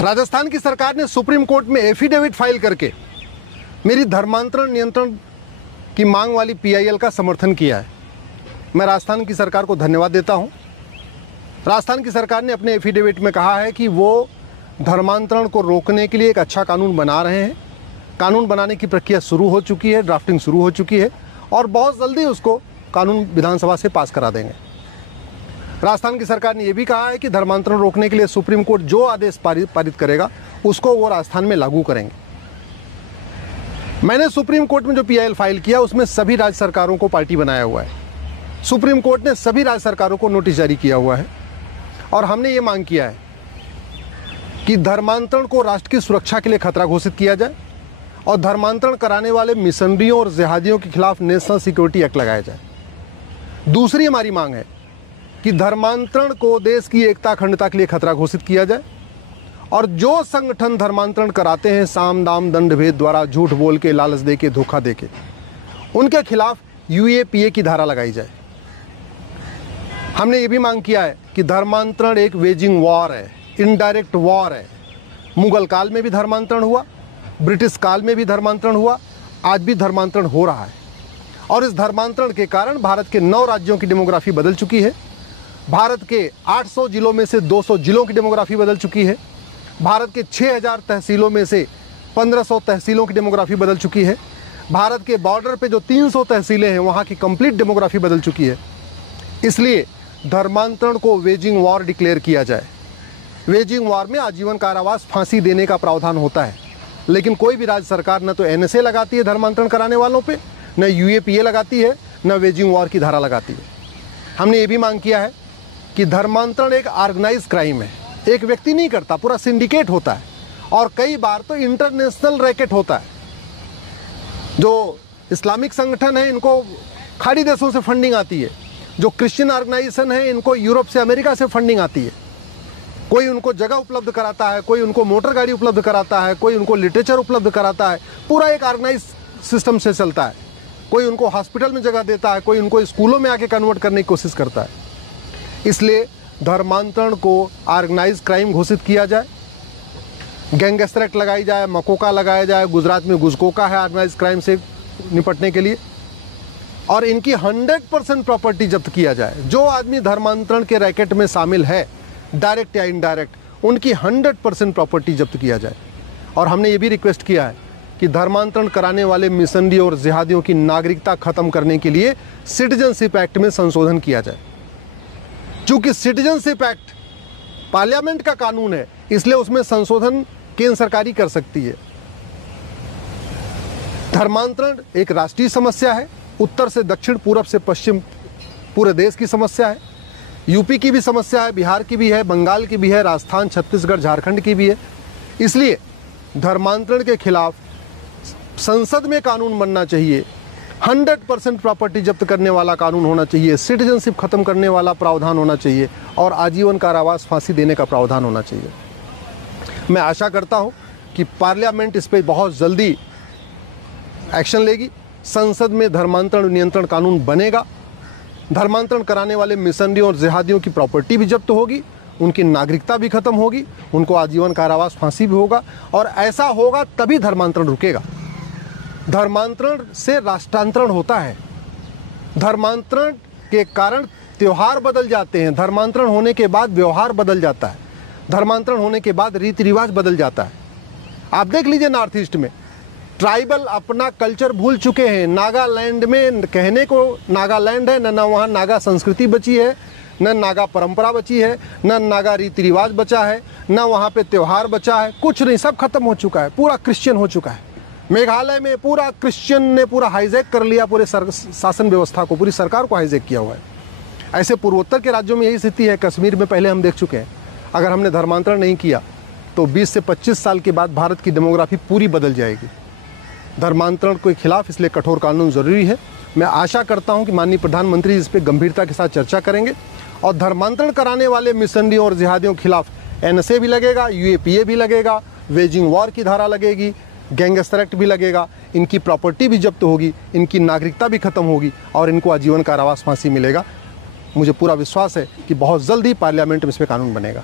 राजस्थान की सरकार ने सुप्रीम कोर्ट में एफिडेविट फाइल करके मेरी धर्मांतरण नियंत्रण की मांग वाली पीआईएल का समर्थन किया है। मैं राजस्थान की सरकार को धन्यवाद देता हूं। राजस्थान की सरकार ने अपने एफिडेविट में कहा है कि वो धर्मांतरण को रोकने के लिए एक अच्छा कानून बना रहे हैं। कानून बनाने की प्रक्रिया शुरू हो चुकी है, ड्राफ्टिंग शुरू हो चुकी है और बहुत जल्दी उसको कानून विधानसभा से पास करा देंगे। राजस्थान की सरकार ने यह भी कहा है कि धर्मांतरण रोकने के लिए सुप्रीम कोर्ट जो आदेश पारित करेगा उसको वो राजस्थान में लागू करेंगे। मैंने सुप्रीम कोर्ट में जो पीआईएल फाइल किया उसमें सभी राज्य सरकारों को पार्टी बनाया हुआ है। सुप्रीम कोर्ट ने सभी राज्य सरकारों को नोटिस जारी किया हुआ है और हमने ये मांग किया है कि धर्मांतरण को राष्ट्र की सुरक्षा के लिए खतरा घोषित किया जाए और धर्मांतरण कराने वाले मिशनरियों और जिहादियों के खिलाफ नेशनल सिक्योरिटी एक्ट लगाया जाए। दूसरी हमारी मांग है कि धर्मांतरण को देश की एकता अखंडता के लिए खतरा घोषित किया जाए और जो संगठन धर्मांतरण कराते हैं साम दाम दंड भेद द्वारा झूठ बोल के, लालच दे के, धोखा दे के, उनके खिलाफ यूएपीए की धारा लगाई जाए। हमने ये भी मांग किया है कि धर्मांतरण एक वेजिंग वॉर है, इनडायरेक्ट वॉर है। मुगल काल में भी धर्मांतरण हुआ, ब्रिटिश काल में भी धर्मांतरण हुआ, आज भी धर्मांतरण हो रहा है और इस धर्मांतरण के कारण भारत के 9 राज्यों की डेमोग्राफी बदल चुकी है। भारत के 800 जिलों में से 200 जिलों की डेमोग्राफी बदल चुकी है। भारत के 6000 तहसीलों में से 1500 तहसीलों की डेमोग्राफी बदल चुकी है। भारत के बॉर्डर पे जो 300 तहसीलें हैं वहाँ की कंप्लीट डेमोग्राफी बदल चुकी है। इसलिए धर्मांतरण को वेजिंग वॉर डिक्लेयर किया जाए। वेजिंग वॉर में आजीवन कारावास, फांसी देने का प्रावधान होता है, लेकिन कोई भी राज्य सरकार न तो एनएसए लगाती है धर्मांतरण कराने वालों पे, न यूएपीए लगाती है, न वेजिंग वॉर की धारा लगाती है। हमने ये भी मांग किया है कि धर्मांतरण एक ऑर्गेनाइज क्राइम है। एक व्यक्ति नहीं करता, पूरा सिंडिकेट होता है और कई बार तो इंटरनेशनल रैकेट होता है। जो इस्लामिक संगठन है इनको खाड़ी देशों से फंडिंग आती है, जो क्रिश्चियन ऑर्गेनाइजेशन है इनको यूरोप से, अमेरिका से फंडिंग आती है। कोई उनको जगह उपलब्ध कराता है, कोई उनको मोटर गाड़ी उपलब्ध कराता है, कोई उनको लिटरेचर उपलब्ध कराता है। पूरा एक ऑर्गेनाइज सिस्टम से चलता है। कोई उनको हॉस्पिटल में जगह देता है, कोई उनको स्कूलों में आके कन्वर्ट करने की कोशिश करता है। इसलिए धर्मांतरण को ऑर्गेनाइज क्राइम घोषित किया जाए, गैंगस्टर एक्ट लगाई जाए, मकोका लगाया जाए। गुजरात में गुजकोका है ऑर्गेनाइज क्राइम से निपटने के लिए, और इनकी 100% प्रॉपर्टी जब्त किया जाए। जो आदमी धर्मांतरण के रैकेट में शामिल है, डायरेक्ट या इनडायरेक्ट, उनकी 100% प्रॉपर्टी जब्त किया जाए। और हमने ये भी रिक्वेस्ट किया है कि धर्मांतरण कराने वाले मिशनरी और जिहादियों की नागरिकता खत्म करने के लिए सिटीजनशिप एक्ट में संशोधन किया जाए। चूंकि सिटीजनशिप एक्ट पार्लियामेंट का कानून है, इसलिए उसमें संशोधन केंद्र सरकार ही कर सकती है। धर्मांतरण एक राष्ट्रीय समस्या है, उत्तर से दक्षिण, पूरब से पश्चिम, पूरे देश की समस्या है। यूपी की भी समस्या है, बिहार की भी है, बंगाल की भी है, राजस्थान, छत्तीसगढ़, झारखंड की भी है। इसलिए धर्मांतरण के खिलाफ संसद में कानून बनना चाहिए। 100% प्रॉपर्टी जब्त करने वाला कानून होना चाहिए, सिटीजनशिप खत्म करने वाला प्रावधान होना चाहिए और आजीवन कारावास, फांसी देने का प्रावधान होना चाहिए। मैं आशा करता हूं कि पार्लियामेंट इस पर बहुत जल्दी एक्शन लेगी। संसद में धर्मांतरण नियंत्रण कानून बनेगा। धर्मांतरण कराने वाले मिशनरियों और जिहादियों की प्रॉपर्टी भी जब्त होगी, उनकी नागरिकता भी खत्म होगी, उनको आजीवन कारावास, फांसी भी होगा। और ऐसा होगा तभी धर्मांतरण रुकेगा। धर्मांतरण से राष्ट्रांतरण होता है। धर्मांतरण के कारण त्यौहार बदल जाते हैं। धर्मांतरण होने के बाद व्यवहार बदल जाता है। धर्मांतरण होने के बाद रीति रिवाज बदल जाता है। आप देख लीजिए नॉर्थ ईस्ट में ट्राइबल अपना कल्चर भूल चुके हैं। नागालैंड में कहने को नागालैंड है, न वहाँ नागा संस्कृति बची है, न नागा परंपरा बची है, न नागा रीति रिवाज बचा है, न वहाँ पे त्यौहार बचा है। कुछ नहीं, सब खत्म हो चुका है। पूरा क्रिश्चियन हो चुका है। मेघालय में पूरा क्रिश्चियन ने पूरा हाईजैक कर लिया, पूरे शासन व्यवस्था को, पूरी सरकार को हाईजैक किया हुआ है। ऐसे पूर्वोत्तर के राज्यों में यही स्थिति है। कश्मीर में पहले हम देख चुके हैं। अगर हमने धर्मांतरण नहीं किया तो 20 से 25 साल के बाद भारत की डेमोग्राफी पूरी बदल जाएगी। धर्मांतरण के खिलाफ इसलिए कठोर कानून जरूरी है। मैं आशा करता हूं कि माननीय प्रधानमंत्री इस पर गंभीरता के साथ चर्चा करेंगे और धर्मांतरण कराने वाले मिशनरियों और जिहादियों के खिलाफ एनएसए भी लगेगा, यूएपीए भी लगेगा, वेजिंग वॉर की धारा लगेगी, गैंगस्टर एक्ट भी लगेगा। इनकी प्रॉपर्टी भी जब्त होगी, इनकी नागरिकता भी खत्म होगी और इनको आजीवन कारावास, फांसी मिलेगा। मुझे पूरा विश्वास है कि बहुत जल्दी पार्लियामेंट में इस पर कानून बनेगा।